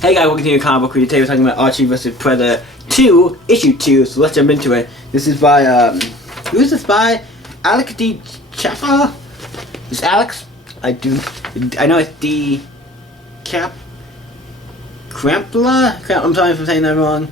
Hey guys, welcome to your comic book review. Today we're talking about Archie vs. Predator 2, issue 2, so let's jump into it. This is by, who's this by? Alex D. Chaffa? It's Alex? I know it's D. Crampla? I'm sorry if I'm saying that wrong.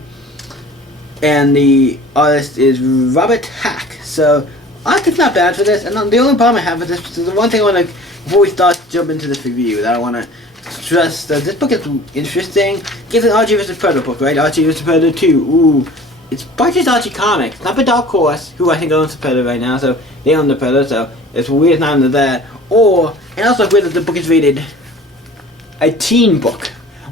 And the artist is Robert Hack. So, I think it's not bad for this, and the only problem I have with this is the one thing I want to, before we start to jump into this review, that I want to stress that this book is interesting. It's an Archie vs. Predator book, right? Archie vs. Predator 2. Ooh. It's by just Archie Comics, not by Dark Horse, who I think owns the Predator right now, so they own the Predator, so it's weird it's not under that. And also weird that the book is rated a teen book.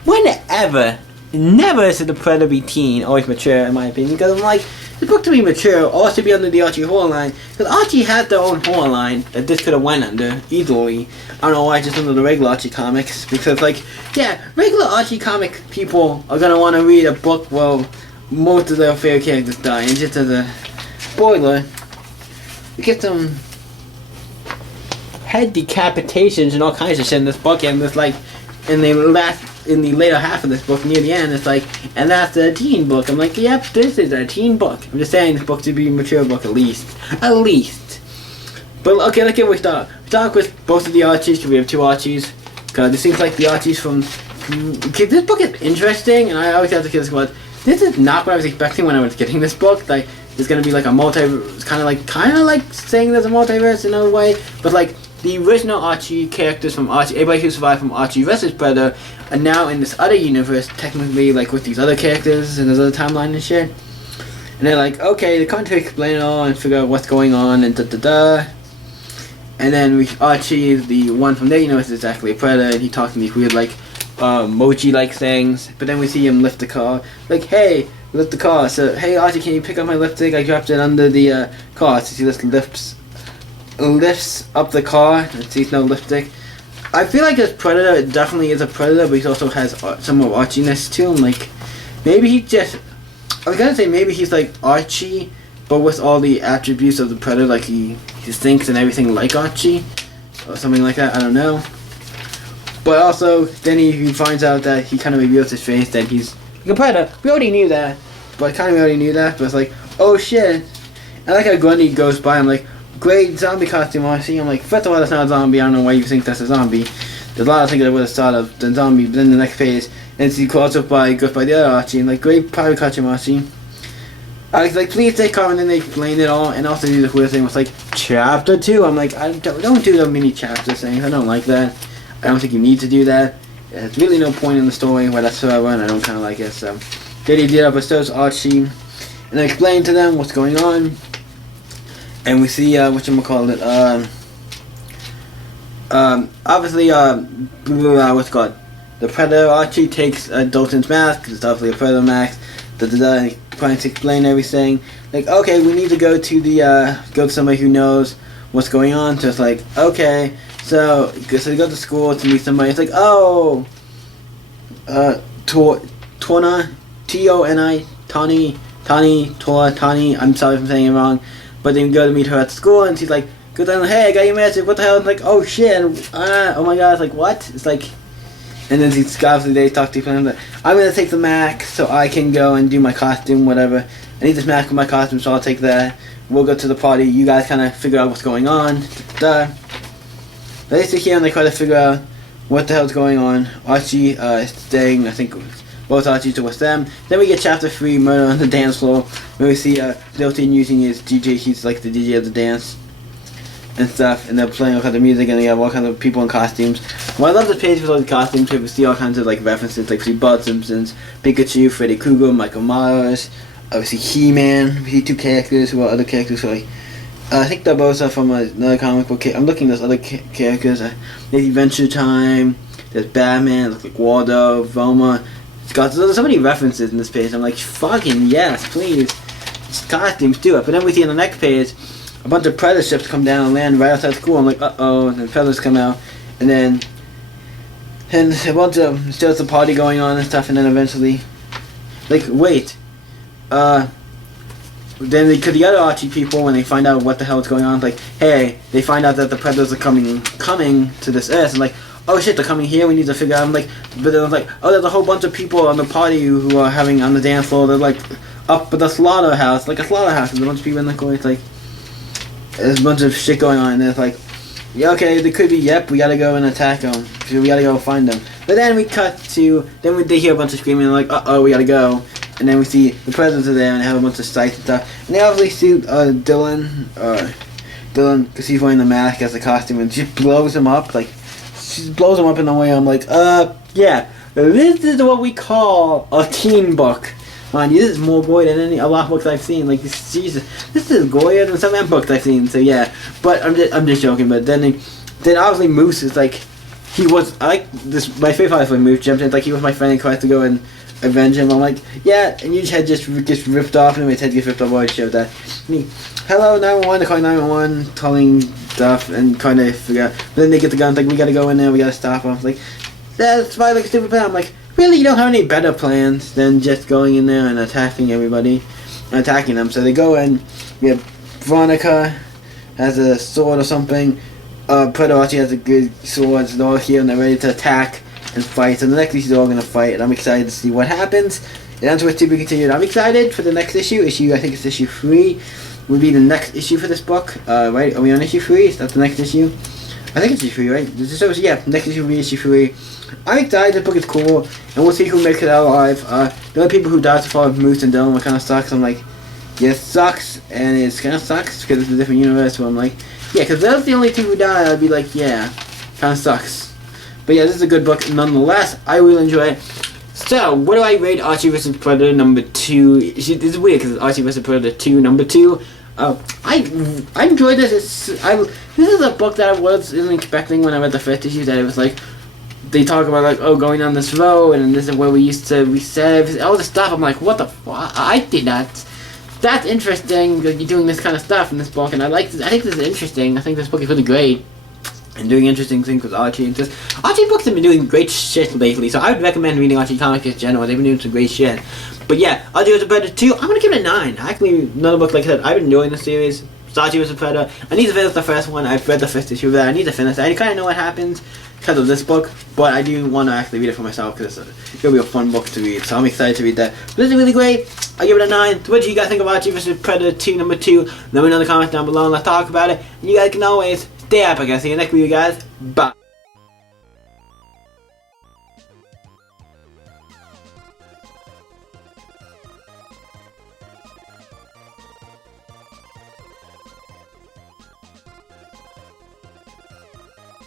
Whenever, never should the Predator be teen, always mature in my opinion, because I'm like, the book to be mature also should be under the Archie horror line, because Archie has their own horror line that this could have went under, easily. I don't know why it's just under the regular Archie comics, because like, yeah, regular Archie comic people are going to want to read a book, well, most of their favorite characters die, and just as a spoiler, we get some head decapitations and all kinds of shit in this book, and it's like, in the later half of this book, near the end, it's like, and that's a teen book. I'm like, yep, this is a teen book. I'm just saying this book should be a mature book at least. At least. But okay, let's get where we start. We start with both of the Archies, because we have two Archies. Because it seems like the Archies from... Okay, this book is interesting, and I always have to get this one. This is not what I was expecting when I was getting this book. Like, there's going to be like a multiverse, kind of like saying there's a multiverse in a way, but like, the original Archie characters from Archie, everybody who survived from Archie vs. Predator, are now in this other universe, technically, like, with these other characters and this other timeline and shit. And they're like, okay, they're coming to explain it all and figure out what's going on and da-da-da. And then Archie is the one from their universe, is actually a Predator, and he talks in these weird, like, emoji-like things. But then we see him lift the car, like, hey, lift the car. So, hey, Archie, can you pick up my lipstick? I dropped it under the car. So he just lifts up the car and sees no lipstick. I feel like this Predator definitely is a Predator, but he also has some more Archiness to him. Like, maybe he just... I was gonna say maybe he's like Archie, but with all the attributes of the Predator, like he thinks and everything like Archie, or something like that, I don't know. But also, then he finds out that he kind of reveals his face, that he's like a Predator. We already knew that, but it's like, oh shit. I like how Grundy goes by, I'm like, great zombie costume, Archie. I'm like, first of all, that's not a zombie. I don't know why you think that's a zombie. There's a lot of things I would have thought of the zombie, but then the next page, and he goes by the other Archie, and like, great pirate costume, Archie. I was like, please take cover, and then they explain it all, and also do this weird thing with like, chapter 2. I'm like, I don't do the mini chapter things. I don't like that. I don't think you need to do that. There's really no point in the story whatsoever, and I don't kind of like it, so. Then he did up, but so Archie, and I explained to them what's going on. And we see, whatchamacallit, obviously, what's it called? The Predator Archie takes Dalton's mask, because it's obviously a Predator mask, and he trying to explain everything. Like, okay, we need to go to somebody who knows what's going on, so it's like, okay, so they go to school to meet somebody, it's like, oh, Tona, T-O-N-I, Tani, I'm sorry if I'm saying it wrong. But then we go to meet her at school, and she's like, "Good time, hey, I got your message. What the hell?" I'm like, "Oh shit! Oh my god!" It's like, "What?" It's like, and then obviously they talk to people, and like, I'm gonna take the mask so I can go and do my costume, whatever. I need this mask for my costume, so I'll take that. We'll go to the party. You guys kind of figure out what's going on. They sit here and they try to figure out what the hell's going on. Archie is staying, I think. Both Archies are with them. Then we get chapter 3, Murder on the Dance Floor, where we see Dalton using his DJ. He's like the DJ of the dance and stuff, and they're playing all kinds of music, and they have all kinds of people in costumes. Well, I love this page with all the costumes. We see all kinds of like references, like we see Bud Simpsons, Pikachu, Freddy Krueger, Michael Myers, obviously He-Man. We see two characters who are other characters. So like, I think they're both from another comic book. I'm looking at those other characters. There's Adventure Time. There's Batman. Looks like Waldo, Velma. There's so many references in this page. I'm like, fucking yes, please. Costumes do it. But then we see on the next page, a bunch of Predator ships come down and land right outside school. I'm like, uh-oh. And then Predators come out. And then a bunch of, shows the party going on and stuff. And then eventually, like, wait. Then the other Archie people, when they find out what the hell is going on, like, hey, they find out that the Predators are coming to this Earth. And like, oh shit, they're coming here, we need to figure out. I'm like, but then I was like, oh, there's a whole bunch of people on the party who are having on the dance floor. They're like up at the slaughterhouse, like a slaughterhouse. There's a bunch of people in the corner. It's like there's a bunch of shit going on, and it's like, yeah, okay, they could be. Yep, we gotta go and attack them. So we gotta go find them. But then we cut to, they hear a bunch of screaming, and like, oh, we gotta go. And then we see the presidents are there, and they have a bunch of sights and stuff. And they obviously see Dylan, because he's wearing the mask as a costume, and she blows him up, like, she blows him up in a way I'm like, yeah, this is what we call a teen book. Mind you, this is more gory than a lot of books I've seen. Like, Jesus, this is gorier than some other books I've seen. So yeah, but I'm just joking. But then obviously Moose is like, he was, I like this. My favorite part is when Moose jumped in. Like, he was my friend and tried to go and avenge him. I'm like, yeah, and your head just gets ripped off, and his head gets ripped off. I showed that. Me, hello 911, they're calling 911, calling stuff, and kind of figure out. But then they get the guns, like, we gotta go in there, we gotta stop them. Like, that's why, like, a stupid plan. I'm like, really, you don't have any better plans than just going in there and attacking everybody, and attacking them. So they go in. We have Veronica has a sword or something. Archie has a good sword. So they're all here and they're ready to attack and fight. So the next issue they're all gonna fight, and I'm excited to see what happens. It ends with to be continued. I'm excited for the next issue. I think it's issue 3. Would be the next issue for this book. Right? Are we on issue 3? Is that the next issue? I think it's issue 3, right? So yeah, next issue will be issue 3. I'm excited. This book is cool, and we'll see who makes it out alive. The only people who died so far, Moose and Dylan, what kind of sucks. I'm like, yeah, it sucks, and it kind of sucks because it's a different universe. So I'm like, yeah, because that's the only two who died. I'd be like, yeah, kind of sucks. But yeah, this is a good book nonetheless. I will enjoy it. So, what do I rate Archie vs. Predator number 2? This is weird because it's Archie vs. Predator 2 number 2. I enjoyed this. This is a book that I wasn't expecting when I read the first issue. That it was like, they talk about like, oh, going down this road, and this is where we used to reset all this stuff. I'm like, what the fuck? I did not. That's interesting that you're doing this kind of stuff in this book, and I think this is interesting. I think this book is really great, and doing interesting things with Archie. And just Archie books have been doing great shit lately, so I would recommend reading Archie comics in general. They've been doing some great shit. But yeah, Archie vs. Predator 2, I'm gonna give it a 9. Actually, another book like I said, I've been enjoying the series. Archie vs. Predator. I need to finish the first one. I've read the first issue of that. I need to finish it. I kind of know what happens because of this book, but I do want to actually read it for myself because it's going to be a fun book to read. So I'm excited to read that. But this is really great. I give it a 9. So what do you guys think of Archie vs. Predator 2 number 2? Let me know in the comments down below and let's talk about it. And you guys can always stay up. I guess see you next video, guys. Bye.